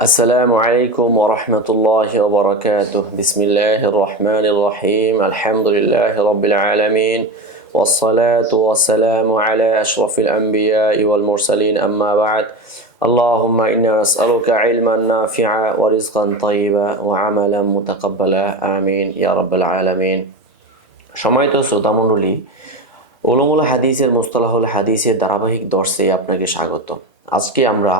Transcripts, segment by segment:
السلام عليكم ورحمة الله وبركاته بسم الله الرحمن الرحيم الحمد لله رب العالمين والصلاة والسلام على أشرف الأنبياء والمرسلين أما بعد اللهم إنا نسألك علما نافعا ورزقا طيبا وعملا متقبلا آمين يا رب العالمين সম্মানিত শ্রোতামণ্ডলী ওলমুল হাদিসের মোস্তলাহুল হাদিসের ধারাবাহিক দর্শে আপনাকে স্বাগত আজকে আমরা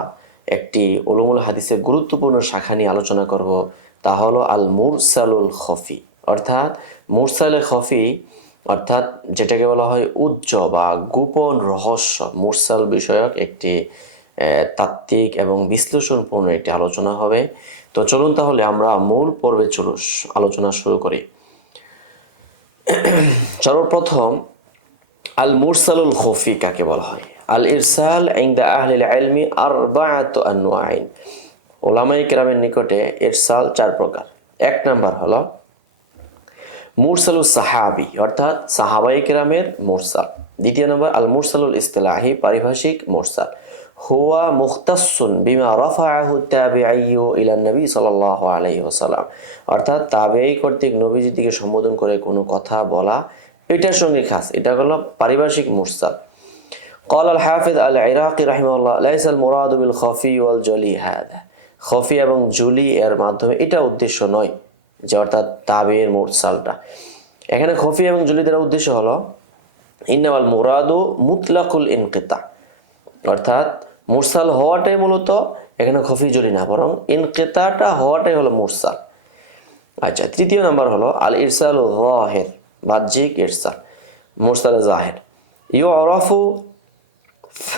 একটি ওলমুল হাদিসের গুরুত্বপূর্ণ শাখা নিয়ে আলোচনা করব, তা হলো আল মুরসালুল খফি। অর্থাৎ মুরসালে খফি, অর্থাৎ যেটাকে বলা হয় উচ্চ বা গোপন রহস্য, মুরসাল বিষয়ক একটি তাত্ত্বিক এবং বিশ্লেষণপূর্ণ একটি আলোচনা হবে। তো চলুন তাহলে আমরা মূল পর্বে চলুন আলোচনা শুরু করি। সর্বপ্রথম আল মুরসালুল খফি কাকে বলা হয়? আল ইরসাল ইনদা আহলিল ইলমি আরবাআতু আনওয়াইন। ওলামাই কেরামের নিকটে ইরসাল চার প্রকার। এক নাম্বার হলো মুরসালুল সাহাবি, অর্থাৎ সাহাবাই কেরামের মুরসাল। দ্বিতীয় নম্বর আল মুরসালুল ইস্তেলাহি, পারিভাষিক মুরসাল। হুয়া মুখতাসুন বিমা রফাআহু তাবিঈয়ু ইলা নবী সাল্লাল্লাহু আলাইহি ওয়াসাল্লাম। অর্থাৎ তাবিঈ কর্তৃক নবীজির দিকে সম্বোধন করে কোনো কথা বলা এটার সঙ্গে খাস। এটা হলো পারিভাষিক মুরসাল। قال الحافظ العراقي رحمه الله ليس المراد بالخفي والجلي هذا খফি এবং জুলি এর মাধ্যমে এটা উদ্দেশ্য নয় যে অর্থাৎ তাবির মুরসালটা এখানে খফি এবং জুলি দ্বারা উদ্দেশ্য হলো ইন্নামাল মুরাদু মুতলাকুল ইনকিতা অর্থাৎ মুরসাল হওয়াটাই মূলত এখানে খফি জুলি না বরং ইনকিতাটা হওয়াটাই হলো মুরসাল আচ্ছা তৃতীয় নাম্বার হলো আল ইরসাল জাহের বাহ্যিক ইরসাল মুরসাল জাহের ইউ অরফু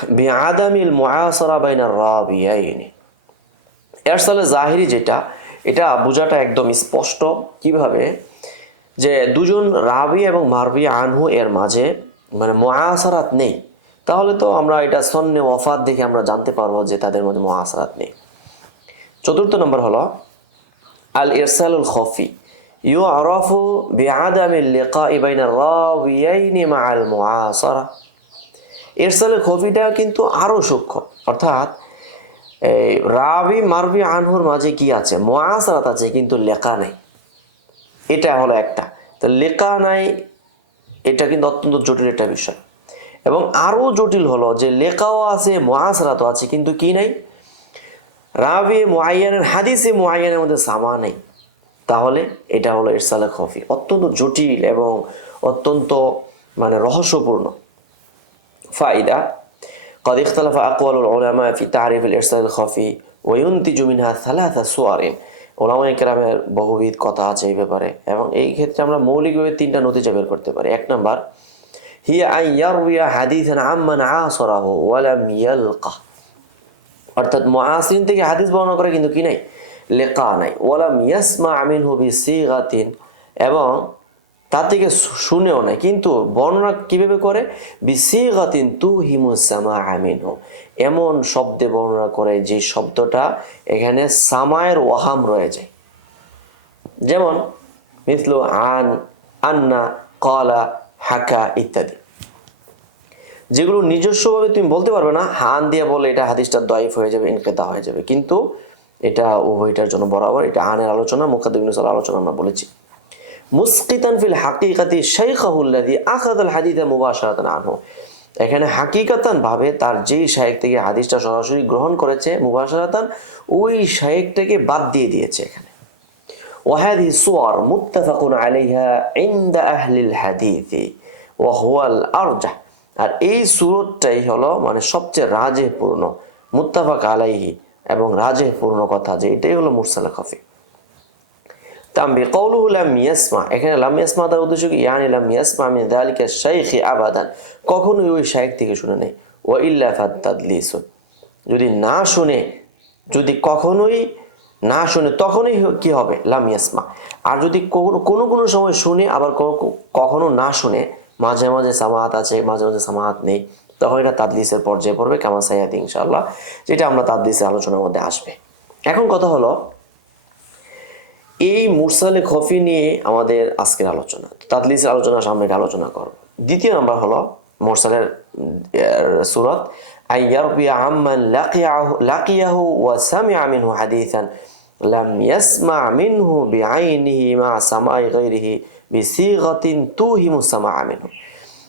বিআদামিল মুআসারা বাইনা রাবিয়াইনি। এরসালে জাহিরি যেটা, এটা বোঝাটা একদম স্পষ্ট। কীভাবে? যে দুজন রাবি এবং মারবি আনহু এর মাঝে মানে মহাসারাত নেই। তাহলে তো আমরা এটা সন্নে ওয়াফাত দেখে আমরা জানতে পারব যে তাদের মধ্যে মহাসারাত নেই। চতুর্থ নম্বর হলো, আল ইরসালুল খফি। ইউ আরফু বিআদামিল লিকাই বাইনা রাবিয়াইনি মাআল মুআসারা ইরসালের খফিটা কিন্তু আরও সূক্ষ্ম। অর্থাৎ, এই রাবি মারবি আনহুর মাঝে কি আছে? মোয়াসারাত আছে, কিন্তু লেখা নেই। এটা হলো একটা। তো লেখা নাই, এটা কিন্তু অত্যন্ত জটিল একটা বিষয়। এবং আরও জটিল হলো যে লেখাও আছে মোয়াসারাতও আছে, কিন্তু কি নাই? রাবি মোয়াইয়ানের হাদিসে মোয়াইয়ানের মধ্যে সামা নেই। তাহলে এটা হলো ইরসালে খফি অত্যন্ত জটিল এবং অত্যন্ত মানে রহস্যপূর্ণ। فائدة قد اختلف أقوال العلماء في تعريف الإرسال الخفي وينتج منها ثلاثة صور ওলামা কেরামের বহুবিধ কথা আছে এই ব্যাপারে এবং এই ক্ষেত্রে আমরা মৌলিকভাবে তিনটা নতিজা বের করতে পারি এক নম্বর হিয়া আই ইয়ারউইয়া হাদিসান আম্মান আসরাহু ওয়ালাম ইয়ালকা অর্থাৎ মুআসিরিন থেকে হাদিস বর্ণনা করে কিন্তু কি নাই লেখা নাই ওয়ালাম ইয়াসমা আমিনহু বিসিগাতিন এবং তার থেকে শুনেও নাই। কিন্তু বর্ণনা কীভাবে করে? বিসিগাতিন তু হিমুসামা আমিনহু এমন শব্দে বর্ণনা করে যে শব্দটা এখানে সামায়ের ওয়াহাম রয়ে যায়। যেমন, মিথলু আন, আন্না, কলা, হাকা ইত্যাদি। যেগুলো নিজস্বভাবে তুমি বলতে পারবে না, হান দিয়ে বলে এটা হাদিসটা দয়ফ হয়ে যাবে, ইনকেতা হয়ে যাবে। কিন্তু এটা উভয়টার জন্য বরাবর, এটা আনের আলোচনা মুখাদ্দিন আলোচনা আমরা বলেছি। মুসকিতান ফিল হাকিকাতি শাইখাহুল্লাদি আখাদাল হাদিদা মুবাশারাতান আনহু এখানে হাকিকাতান ভাবে তার যেই শায়েক থেকে হাদিসটা সরাসরি গ্রহণ করেছে মুবাশারাতান ওই শায়েকটাকে বাদ দিয়ে দিয়েছে এখানে وهذه الصور متفق عليها عند أهل الحديث وهو الأرجح আর এই সুরতটাই হলো মানে সবচেয়ে রাজেহপূর্ণ মুত্তাফাক আলাইহি এবং রাজেহপূর্ণ কথা যে এটাই হলো মুরসালা খফি তাম্বি কৌলুহু লাম ইয়াসমা। এখানে লাম ইয়াসমা তার উদ্দেশ্য কি? ইয়ানি লাম ইয়াসমা মিন যালিকা শাইখি আবাদান। কখনোই ওই শাইখ থেকে শুনে নেই। ওয়া ইল্লা ফাতাদলিসুন যদি না শুনে, যদি কখনোই না শুনে, তখনই কি হবে? লাম ইয়াসমা। আর যদি কোনো কোনো সময় শুনে, আবার কখনো না শুনে, মাঝে মাঝে সামাহাত আছে, মাঝে মাঝে সামাহাত নেই, তখন এটা তাদলিসের পর্যায়ে পড়বে, কামা সাইয়াদ ইনশাআল্লাহ, যেটা আমরা তাদলিসের আলোচনার মধ্যে আসবে। এখন কথা হলো এই মুরসালে খফি নিয়ে আমাদের আজকের আলোচনা। তাদলিসের আলোচনা সামনে আলোচনা করব। দ্বিতীয় নাম্বার হলো মোরসালের সুরত মা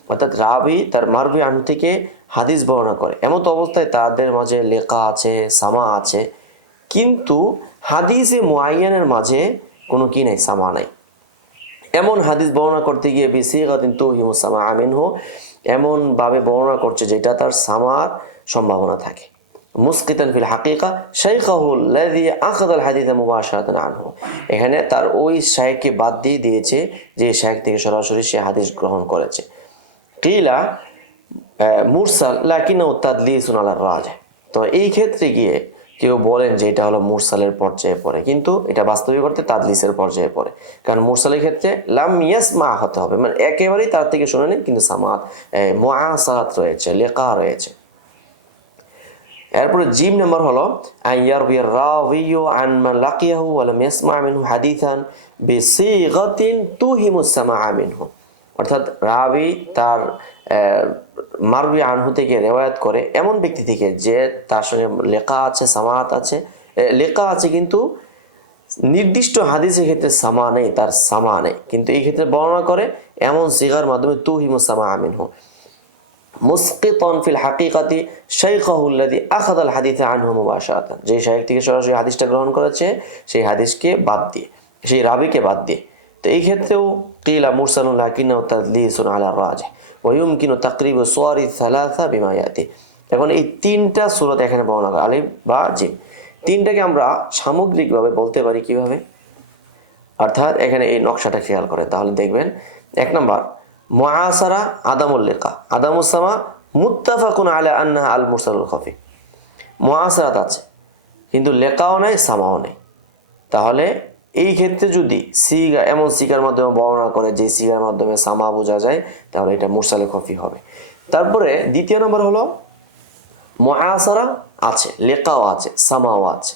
অর্থাৎ রাবি তার হাদিস বর্ণনা করে। এমন অবস্থায় তাদের মাঝে লেখা আছে, সামা আছে। কিন্তু হাদিসে মুআইয়ানের মাঝে কোনো কি নাই, সামা নাই। এমন হাদিস বর্ণনা করতে গিয়ে বিসিগাতিন তুহিমুসামা আমিন হো এমনভাবে বর্ণনা করছে যেটা তার সামার সম্ভাবনা থাকে। মুসকিতান ফিল হাকিকা শাইখাহুল লাযী আখাযাল হাদিস মুবাশারাতান আনহু। এখানে তার ওই শাইখকে বাদ দিয়ে দিয়েছে যে শাইখ থেকে সরাসরি সে হাদিস গ্রহণ করেছে। কিলা মুরসাল লাকিনাউ তাদলিসুন আলা রাজ। তো এই ক্ষেত্রে গিয়ে কেউ বলেন যে এটা হলো মুরসালের পর্যায়ে পড়ে, কিন্তু এটা বাস্তবিক করতে তাদলিসের পর্যায়ে পড়ে। কারণ মুরসালের ক্ষেত্রে লাম ইয়াস মা হতে হবে মানে একেবারেই তার থেকে শুনে নেই কিন্তু সামাত মোয়াসাত রয়েছে লেখা রয়েছে। এরপরে জিম নাম্বার হলো আইয়ার বিয়ার রাউিয়ু আন মান লাকিয়াহু ওয়া লাম ইয়াসমা মিনহু হাদিসান বিসিগাতিন তুহিমুস সামাআ মিনহু। অর্থাৎ রাবি তার মারবি আনহু থেকে রেওয়ায়াত করে এমন ব্যক্তি থেকে যে তার সঙ্গে লেখা আছে, সামাত আছে। লেখা আছে কিন্তু নির্দিষ্ট হাদিসের ক্ষেত্রে সামা নেই, তার সামা নেই। কিন্তু এই ক্ষেত্রে বর্ণনা করে এমন সিগার মাধ্যমে তুহিমু সামা আমিনহু। মুসকিতন ফিল হাকিকাতি শাইখাহুল্লাদি আখাদাল হাদিসে আনহু মুবাশারাতান। যে শাইখ থেকে সরাসরি হাদিসটা গ্রহণ করেছে, সেই হাদিসকে বাদ দিয়ে, সেই রাবিকে বাদ দিয়ে। তো এই ক্ষেত্রেও কিলা মুরসালুল লাকিনা তাদলিসুন আলা রাজ ওয়ুমকিনু তাকরিবু সোয়ারি সালাসা বিমা ইয়াতি এখন এই তিনটা সুরত এখানে বর্ণনা করা, আলিফ, বা, জিম। তিনটাকে আমরা সামগ্রিকভাবে বলতে পারি কীভাবে? অর্থাৎ এখানে এই নকশাটা খেয়াল করে, তাহলে দেখবেন, এক নম্বর, মুআসারা আদামুল লেখা আদামুসামা মুত্তাফাকুন আলা আন্না আল মুরসালুল খফি। মুআসারাত আছে, কিন্তু লেখাও নেই, সামাও নেই। তাহলে এই ক্ষেত্রে যদি সিগা, এমন সিগার মাধ্যমে বর্ণনা করে যে সিগার মাধ্যমে সামা বোঝা যায়, তাহলে এটা মুরসালে খফি হবে। তারপরে দ্বিতীয় নম্বর হলো, মুআসারা আছে লেখাও আছে, সামাও আছে।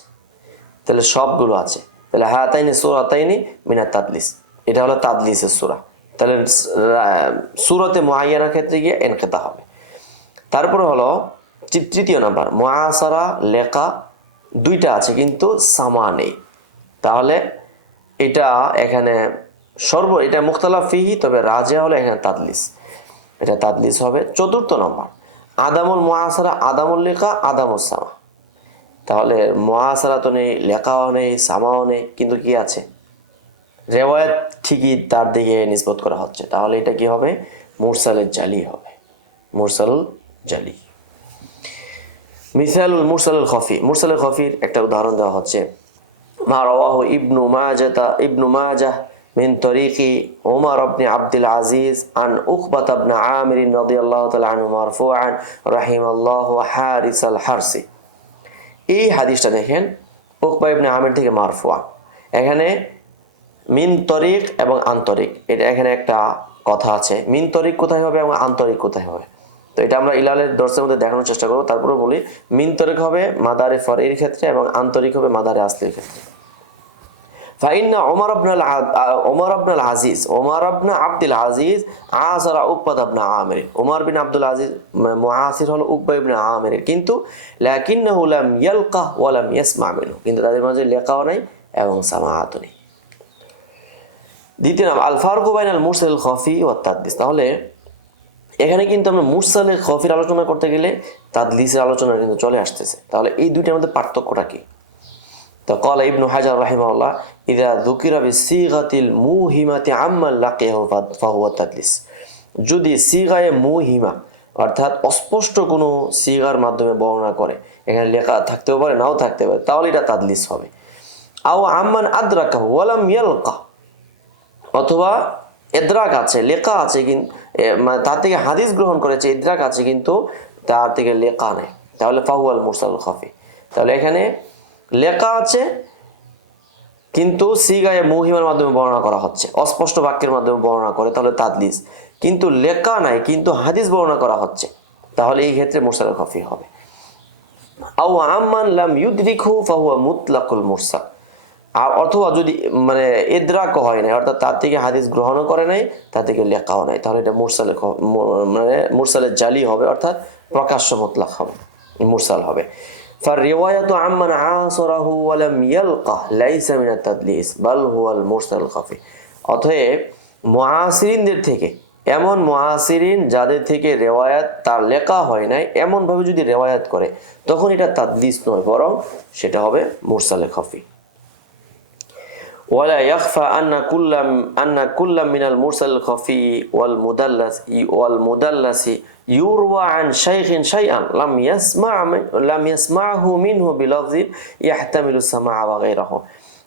তাহলে সবগুলো আছে। তাহলে হাতাইনি, সুরাতাইনি মিনা তাদলিস। এটা হলো তাদলিসের সুরা। তাহলে সুরতে মুআইয়ানার ক্ষেত্রে গিয়ে এনকেতা হবে। তারপরে হলো তৃতীয় নাম্বার, মুআসারা লেখা দুইটা আছে কিন্তু সামা নেই। তাহলে এটা এখানে সর্ব, এটা মুখতালা ফিহি, তবে রাজা হলো এখানে তাদলিস। এটা তাদলিস হবে। চতুর্থ নম্বর, আদামুল মহাসারা আদামুল লেখা আদামুল সামা। তাহলে মহাসারা তো নেই, লেখাও নেই, সামাও নেই, কিন্তু কি আছে? রেওয়ায়ত ঠিকই তার দিকে নিষ্পত করা হচ্ছে। তাহলে এটা কি হবে? মুরসালের জালি হবে। মুরসাল জালি। মিসালুল মুরসালুল খফি। মুরসালুল খফির একটা উদাহরণ দেওয়া হচ্ছে। মা রওয়াহু ইবনু মাজাতা ইবনু মাজাহ من طريق عمر بن عبد العزيز عن أخبة بن عامر رضي الله تعالى عنه مرفوعا رحم الله حارس الحرسي এই হাদিসটা দেখেন উকবা ইবনে আমির থেকে মারফুয়া এখানে মিন তরিক এবং আন্তরিক এটা এখানে একটা কথা আছে মিন তরিক কোথায় হবে এবং আন্তরিক কোথায় হবে তো এটা আমরা ইলালের দর্শের মধ্যে দেখানোর চেষ্টা করবো তারপরে বলি মিন তরিক হবে মাদারে ফরের ক্ষেত্রে এবং আন্তরিক হবে মাদারে আসলির ক্ষেত্রে ওমর আব্দুল কিন্তু ওয়ালাম কিন্তু তাদের মাঝে লেখাও নাই এবং সামাহাত নেই। দ্বিতীয় নাম, আল বাইনাল আল মুরসাল খফি ও তাদদিস তাহলে এখানে কিন্তু আমরা মুরসালের খফির আলোচনা করতে গেলে তাদলিসের আলোচনা কিন্তু চলে আসতেছে। তাহলে এই দুইটার মধ্যে পার্থক্যটা কী? তো কলা ইবনু হাজার রাহিমাল্লাহ ইদা দুকির সিগাতিল মুহিমাতে আম্মাল্লাকে ফাহুয়া তাদলিস। যদি সিগায়ে মুহিমা, অর্থাৎ অস্পষ্ট কোনো সিগার মাধ্যমে বর্ণনা করে, এখানে লেখা থাকতেও পারে, নাও থাকতে পারে তাহলে এটা তাদলিস হবে। আও আম্মান আদ্রাকা ওয়ালাম ইয়ালকা। অথবা এদ্রাক আছে, লেখা আছে কিন্তু মানে তার থেকে হাদিস গ্রহণ করেছে, এদ্রাক আছে কিন্তু তার থেকে লেখা নেই। তাহলে ফাহুয়াল মুরসাল খাফি। তাহলে এখানে লেখা আছে, কিন্তু সিগায়ে মহিমার মাধ্যমে বর্ণনা করা হচ্ছে। অস্পষ্ট বাক্যের মাধ্যমে বর্ণনা করে, তাহলে তাদলিস। কিন্তু লেখা নাই, কিন্তু হাদিস বর্ণনা করা হচ্ছে। তাহলে এই ক্ষেত্রে মুরসাল খফি হবে। আও আম্মান লাম ইউদ্রিকহু ফাহুয়া মুতলাকুল মুরসাল। আর অথবা যদি মানে এদ্রাক হয় নাই, অর্থাৎ তার থেকে হাদিস গ্রহণও করে নাই, তার থেকে লেখাও নাই, তাহলে এটা মুরসালে মানে মুরসালের জালি হবে, অর্থাৎ প্রকাশ্য মুতলাক হবে, মুরসাল হবে। فالرواية عمن عاصره ولم يلقه ليس من التدليس بل هو المرسل الخفي অতএব মুআসিরিনদের থেকে এমন মুআসিরিন যাদের থেকে রেওয়ায়াত তার লেখা হয় নাই এমনভাবে যদি রেওয়ায়াত করে তখন এটা তাদলিস নয় বরং সেটা হবে মুরসালে খফি ওয়ালা ইয়াখফা আন্না কুল্লাম আন্না কুল্লাম মিনাল মুরসাল খফি ওয়াল মুদাল্লাস, ওয়াল মুদাল্লাসি ইউরওয়া আন শাইখিন শাইআন লাম ইয়াসমা, লাম ইয়াসমাহু মিনহু বিলফজি ইয়াহতামিলু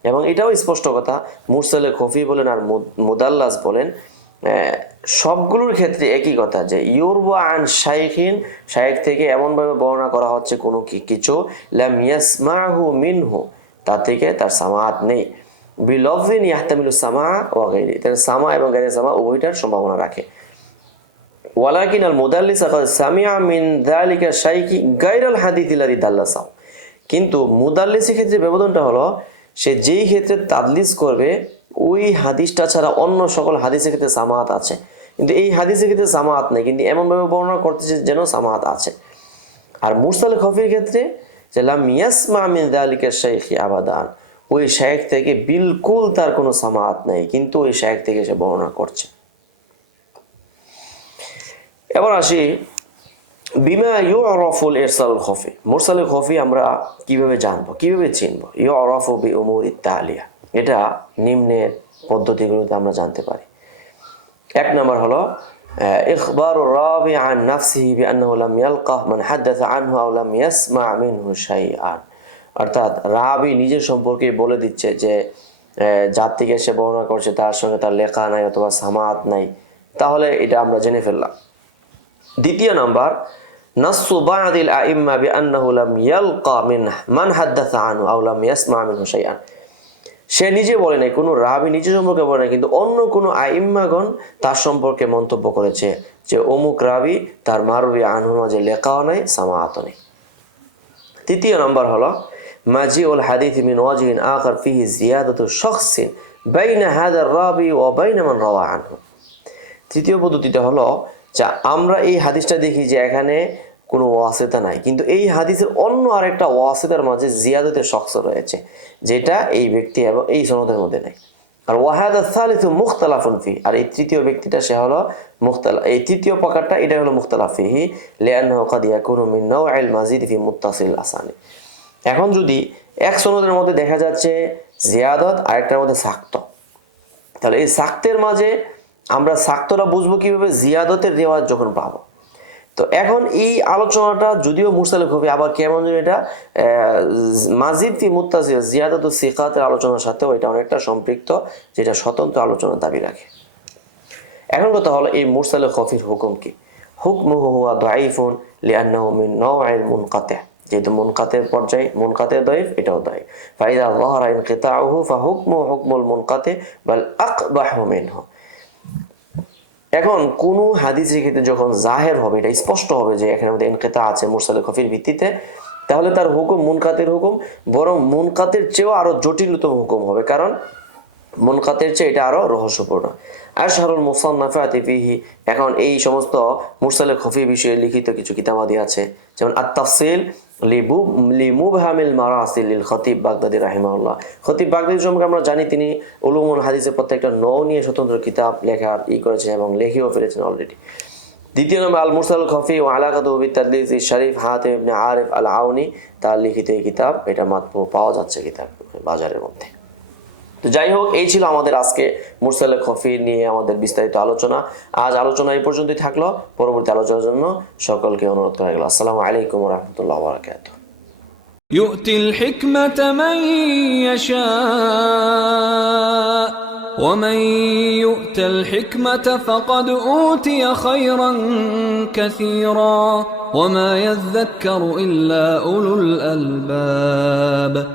এবং এটাও স্পষ্ট কথা, মুরসালে খফি বলেন আর মুদাল্লাস বলেন সবগুলোর ক্ষেত্রে একই কথা যে ইউরবা আন শাইখিন, শাইখ থেকে এমনভাবে বর্ণনা করা হচ্ছে কোনো কিছু, লাম ইয়াসমাহু মিনহু তা থেকে তার সামাত নেই। বিলফিন ইয়াহতামিলু সামা ওয়া গাইরি। তাহলে সামা এবং গাইরি সামা উভয়টার সম্ভাবনা রাখে। ওয়ালাকিন আল মুদাল্লিস সামিয়া মিন যালিকা শাইকি গাইরাল হাদিথ লাদি দাল্লাসাও কিন্তু মুদাল্লিসের ক্ষেত্রে ব্যবধানটা হলো, সে যেই ক্ষেত্রে তাদলিস করবে, ওই হাদিসটা ছাড়া অন্য সকল হাদিসের ক্ষেত্রে সামাত আছে। কিন্তু এই হাদিসের ক্ষেত্রে সামাত নেই, কিন্তু এমনভাবে বর্ণনা করতেছে যেন সামাত আছে। আর মুরসাল খফির ক্ষেত্রে যে লাম ইয়াসমা মিন যালিকা শাইখি আবাদান। ওই শেখ থেকে বিলকুল তার কোনো সামাত নেই, কিন্তু ওই শেখ থেকে সে বর্ণনা করছে। এবার আসি বিমা ইউ অরফুল এরসাল খফি। মোরসাল খফি আমরা কীভাবে জানব, কীভাবে চিনবো? ইউ অরফ বি উমর ইত্তালিয়া এটা নিম্নের পদ্ধতিগুলোতে আমরা জানতে পারি। এক নম্বর হলো ইখবার রাবি আন নাফসিহি বি আন্নাহু লাম ইয়ালকাহ মান হাদাসা আনহু আও লাম ইয়াসমা মিনহু অর্থাৎ রাবি নিজের সম্পর্কে বলে দিচ্ছে যে যার থেকে সে বর্ণনা করছে, তার সঙ্গে তার লেখা নাই অথবা সামাত নাই। তাহলে এটা আমরা জেনে ফেললাম। দ্বিতীয় নাম্বার সে নিজে বলে নাই, কোনো রাবি নিজে সম্পর্কে বলে নাই, কিন্তু অন্য কোনো আইম্মাগণ তার সম্পর্কে মন্তব্য করেছে যে, অমুক রাবি তার মারবি আনহু যে লেখাও নাই সামাআত নেই। তৃতীয় নম্বর হলো মাজি উল হাদিথ মিন ওয়াজিন আকার ফিহি জিয়াদাতু শখসিন বাইনা হাদার রাবি ও বাইনা মান রাওয়া আনহু। তৃতীয় পদ্ধতিটা হলো, যা আমরা এই হাদিসটা দেখি যে এখানে কোনো ওয়াসেতা নাই, কিন্তু এই হাদিসের অন্য আরেকটা ওয়াসেতার মাঝে জিয়াদতের শখস রয়েছে, যেটা এই ব্যক্তি এবং এই সনদের মধ্যে নেই। আর ওয়াহাদ সালিথু মুখতালাফুন ফি, আর এই তৃতীয় ব্যক্তিটা সে হলো মুখতালা, এই তৃতীয় প্রকারটা এটা হলো মুখতালাফিহি লিআন্নাহু কাদ ইয়াকুনু মিন নাওআইল মাজিদ ফি মুত্তাসিল আসানি। এখন যদি এক সনদের মধ্যে দেখা যাচ্ছে জিয়াদত, আরেকটার মধ্যে সাক্ত। তাহলে এই সাক্তের মাঝে আমরা সাক্তরা বুঝব কীভাবে জিয়াদতের রেওয়াজ যখন পাবো। তো এখন এই আলোচনাটা যদিও মুরসালে হবে আবার কেমন যেন এটা মাজিদ ফি মুত্তাসির জিয়াদত সিকাতের আলোচনার সাথেও এটা অনেকটা সম্পৃক্ত, যেটা স্বতন্ত্র আলোচনার দাবি রাখে। এখন কথা হলো এই মুরসালে খফির হুকুম কি? হুকমুহু হুয়া দাইফুন লিআন্নাহু মিন নাওআইল মুনকাতি। যেহেতু পর্যায়ে এটাও ফাইদা হুকমুল বাল এখন কোন হাদিসের ক্ষেত্রে যখন জাহের হবে, এটা স্পষ্ট হবে যে এখানে আমাদের আছে মুরসালে খফির ভিত্তিতে, তাহলে তার হুকুম মুনকাতের হুকুম, বরং মুনকাতের চেয়েও আরও জটিলতম হুকুম হবে। কারণ মুনকাতের চেয়ে এটা আরও রহস্যপূর্ণ। আর শাহরুল মুসান্নাফাতি ফিহি। এখন এই সমস্ত মুরসালে খফি বিষয়ে লিখিত কিছু কিতাবাদি আছে। যেমন আত্তাফসিল লিবু, লিমুবহামিল মারাসিল লিল খতিব বাগদাদি রাহিমাউল্লাহ খতিব বাগদাদি সম্পর্কে আমরা জানি তিনি উলুমুল হাদিসের প্রত্যেকটা নৌ নিয়ে স্বতন্ত্র কিতাব লেখা ই করেছেন এবং লেখেও ফেলেছেন অলরেডি দ্বিতীয় নম্বর আল মুরসাল খফি ও আলাকাত তাদলিস শরীফ হাত ইবনে আরিফ আল আউনি তার লিখিত এই কিতাব, এটা মাত্র পাওয়া যাচ্ছে কিতাব বাজারের মধ্যে। তো যাই হোক এই ছিল আমাদের আজকে মুরসালে খফি নিয়ে আমাদের বিস্তারিত আলোচনা আজ আলোচনা এই পর্যন্তই থাকলো পরবর্তী আলোচনার জন্য সকলকে অনুরোধ করা গেল আসসালামু আলাইকুম রহমতুল্লাহ বারাকাত يؤتي الحكمة من يشاء ومن يؤت الحكمة فقد أوتي خيرا كثيرا وما يذكر إلا أولو الألباب